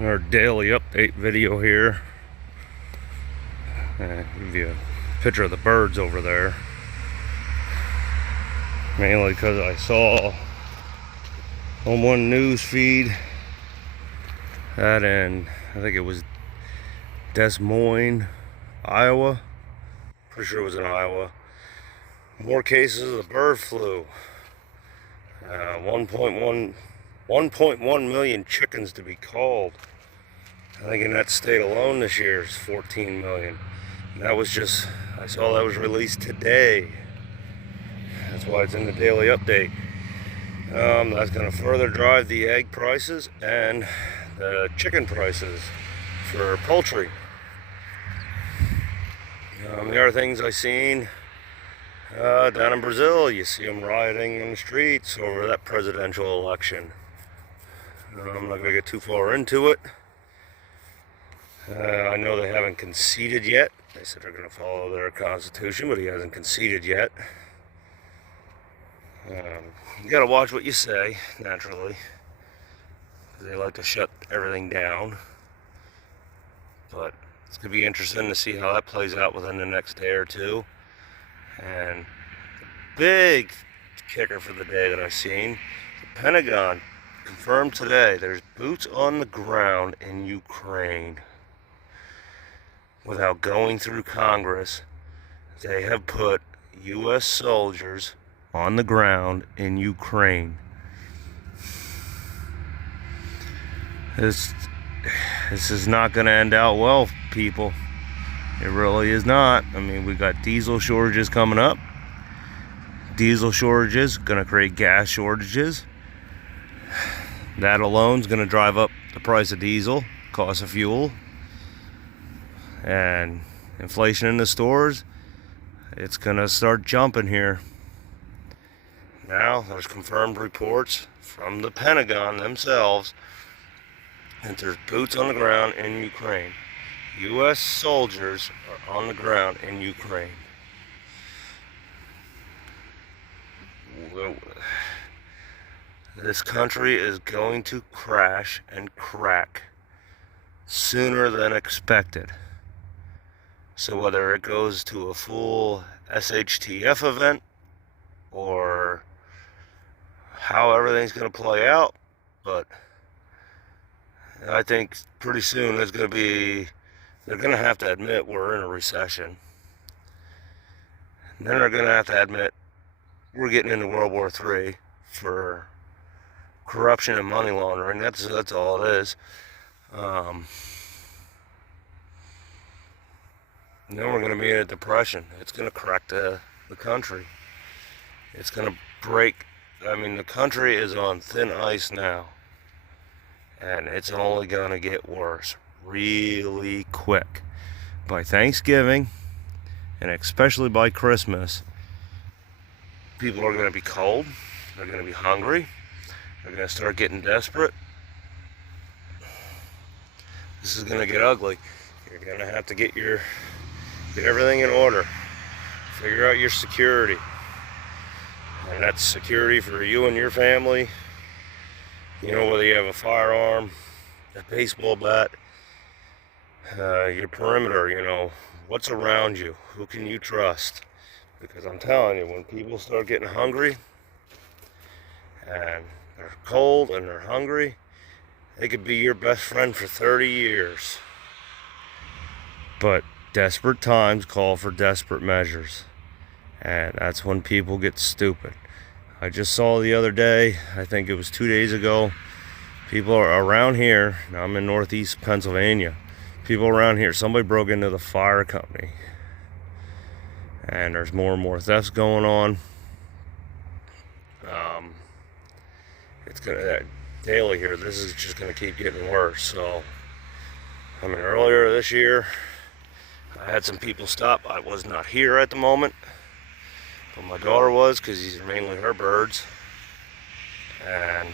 Our daily update video here. Give you a picture of the birds over there. Mainly because I saw on one news feed that in, I think it was Des Moines, Iowa. Pretty sure it was in Iowa. More cases of the bird flu. 1.1 million chickens to be called. I think in that state alone this year is 14 million. And that was just, I saw that was released today. That's why it's in the daily update. That's going to further drive the egg prices and the chicken prices for poultry. The other things I seen down in Brazil, you see them rioting in the streets over that presidential election. I'm not going to get too far into it. I know they haven't conceded yet. They said they're going to follow their constitution, but he hasn't conceded yet. You got to watch what you say, naturally. They like to shut everything down. But it's going to be interesting to see how that plays out within the next day or two. And the big kicker for the day that I've seen, the Pentagon confirmed today there's boots on the ground in Ukraine. Without going through Congress, they have put U.S. soldiers on the ground in Ukraine. This is not going to end out well, people. It really is not. I mean, we got diesel shortages coming up. Diesel shortages going to create gas shortages. That alone is going to drive up the price of diesel, cost of fuel. And inflation in the stores, it's going to start jumping here. Now, there's confirmed reports from the Pentagon themselves that there's boots on the ground in Ukraine. U.S. soldiers are on the ground in Ukraine. This country is going to crash and crack sooner than expected. So whether it goes to a full SHTF event or how everything's going to play out, but I think pretty soon they're going to have to admit we're in a recession. And then they're going to have to admit we're getting into World War III for corruption and money laundering. That's all it is. And then we're going to be in a depression. It's going to crack the country. It's going to break. I mean, the country is on thin ice now. And it's only going to get worse really quick. By Thanksgiving, and especially by Christmas, people are going to be cold. They're going to be hungry. They're going to start getting desperate. This is going to get ugly. You're going to have to get everything in order. Figure out your security. And that's security for you and your family. You know, whether you have a firearm, a baseball bat, your perimeter, you know, what's around you, who can you trust? Because I'm telling you, when people start getting hungry, and they're cold and they're hungry, they could be your best friend for 30 years. But desperate times call for desperate measures. And that's when people get stupid. I just saw the other day, I think it was 2 days ago, people are around here, now I'm in northeast Pennsylvania, people around here, somebody broke into the fire company. And there's more and more thefts going on. It's gonna daily here, this is just gonna keep getting worse. So I mean, earlier this year I had some people stop. I was not here at the moment, but my daughter was, because these are mainly her birds, and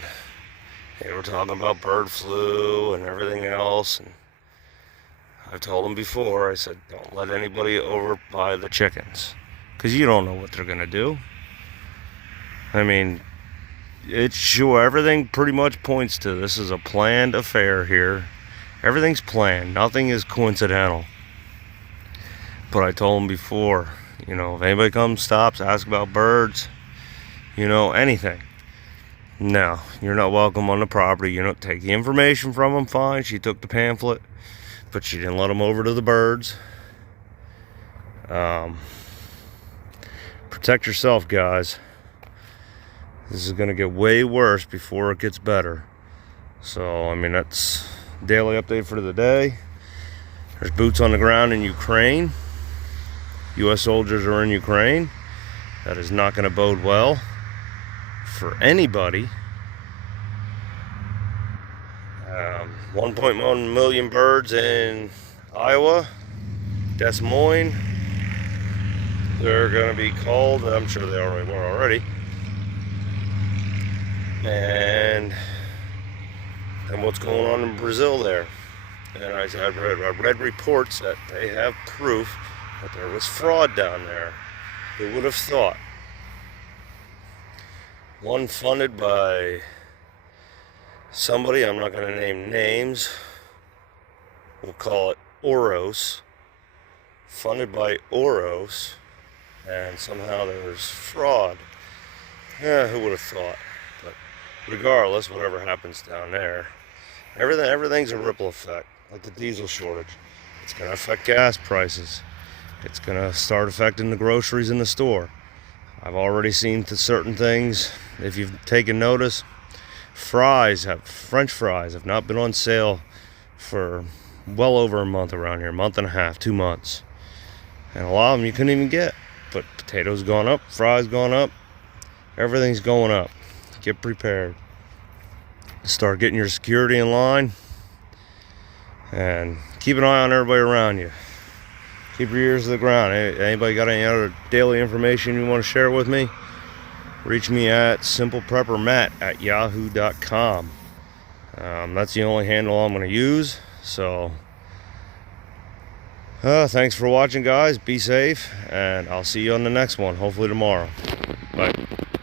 they were talking about bird flu and everything else. And I've told them before, I said, don't let anybody overbuy the chickens, because you don't know what they're gonna do. I mean, it's sure, everything pretty much points to this is a planned affair here. Everything's planned. Nothing is coincidental. But I told them before, you know, if anybody comes, stops, ask about birds, you know, anything. No, you're not welcome on the property. You don't take the information from them, fine. She took the pamphlet, but she didn't let them over to the birds. Protect yourself, guys. This is going to get way worse before it gets better. So, I mean, that's daily update for the day. There's boots on the ground in Ukraine. U.S. soldiers are in Ukraine. That is not going to bode well for anybody. 1.1 million birds in Iowa, Des Moines. They're going to be called, I'm sure they already were already. And what's going on in Brazil there. And I read reports that they have proof that there was fraud down there. Who would have thought? One funded by somebody, I'm not going to name names, we'll call it Oros, funded by Oros, and somehow there was fraud. Yeah, who would have thought? But regardless, whatever happens down there, everything's a ripple effect, like the diesel shortage. It's going to affect gas prices. It's going to start affecting the groceries in the store. I've already seen certain things. If you've taken notice, French fries have not been on sale for well over a month around here, month and a half, 2 months. And a lot of them you couldn't even get. But potatoes gone up, fries gone up, everything's going up. Get prepared. Start getting your security in line and keep an eye on everybody around you. Keep your ears to the ground. Anybody got any other daily information you want to share with me? Reach me at simplepreppermatt@yahoo.com. That's the only handle I'm going to use. So, thanks for watching, guys. Be safe, and I'll see you on the next one, hopefully tomorrow. Bye.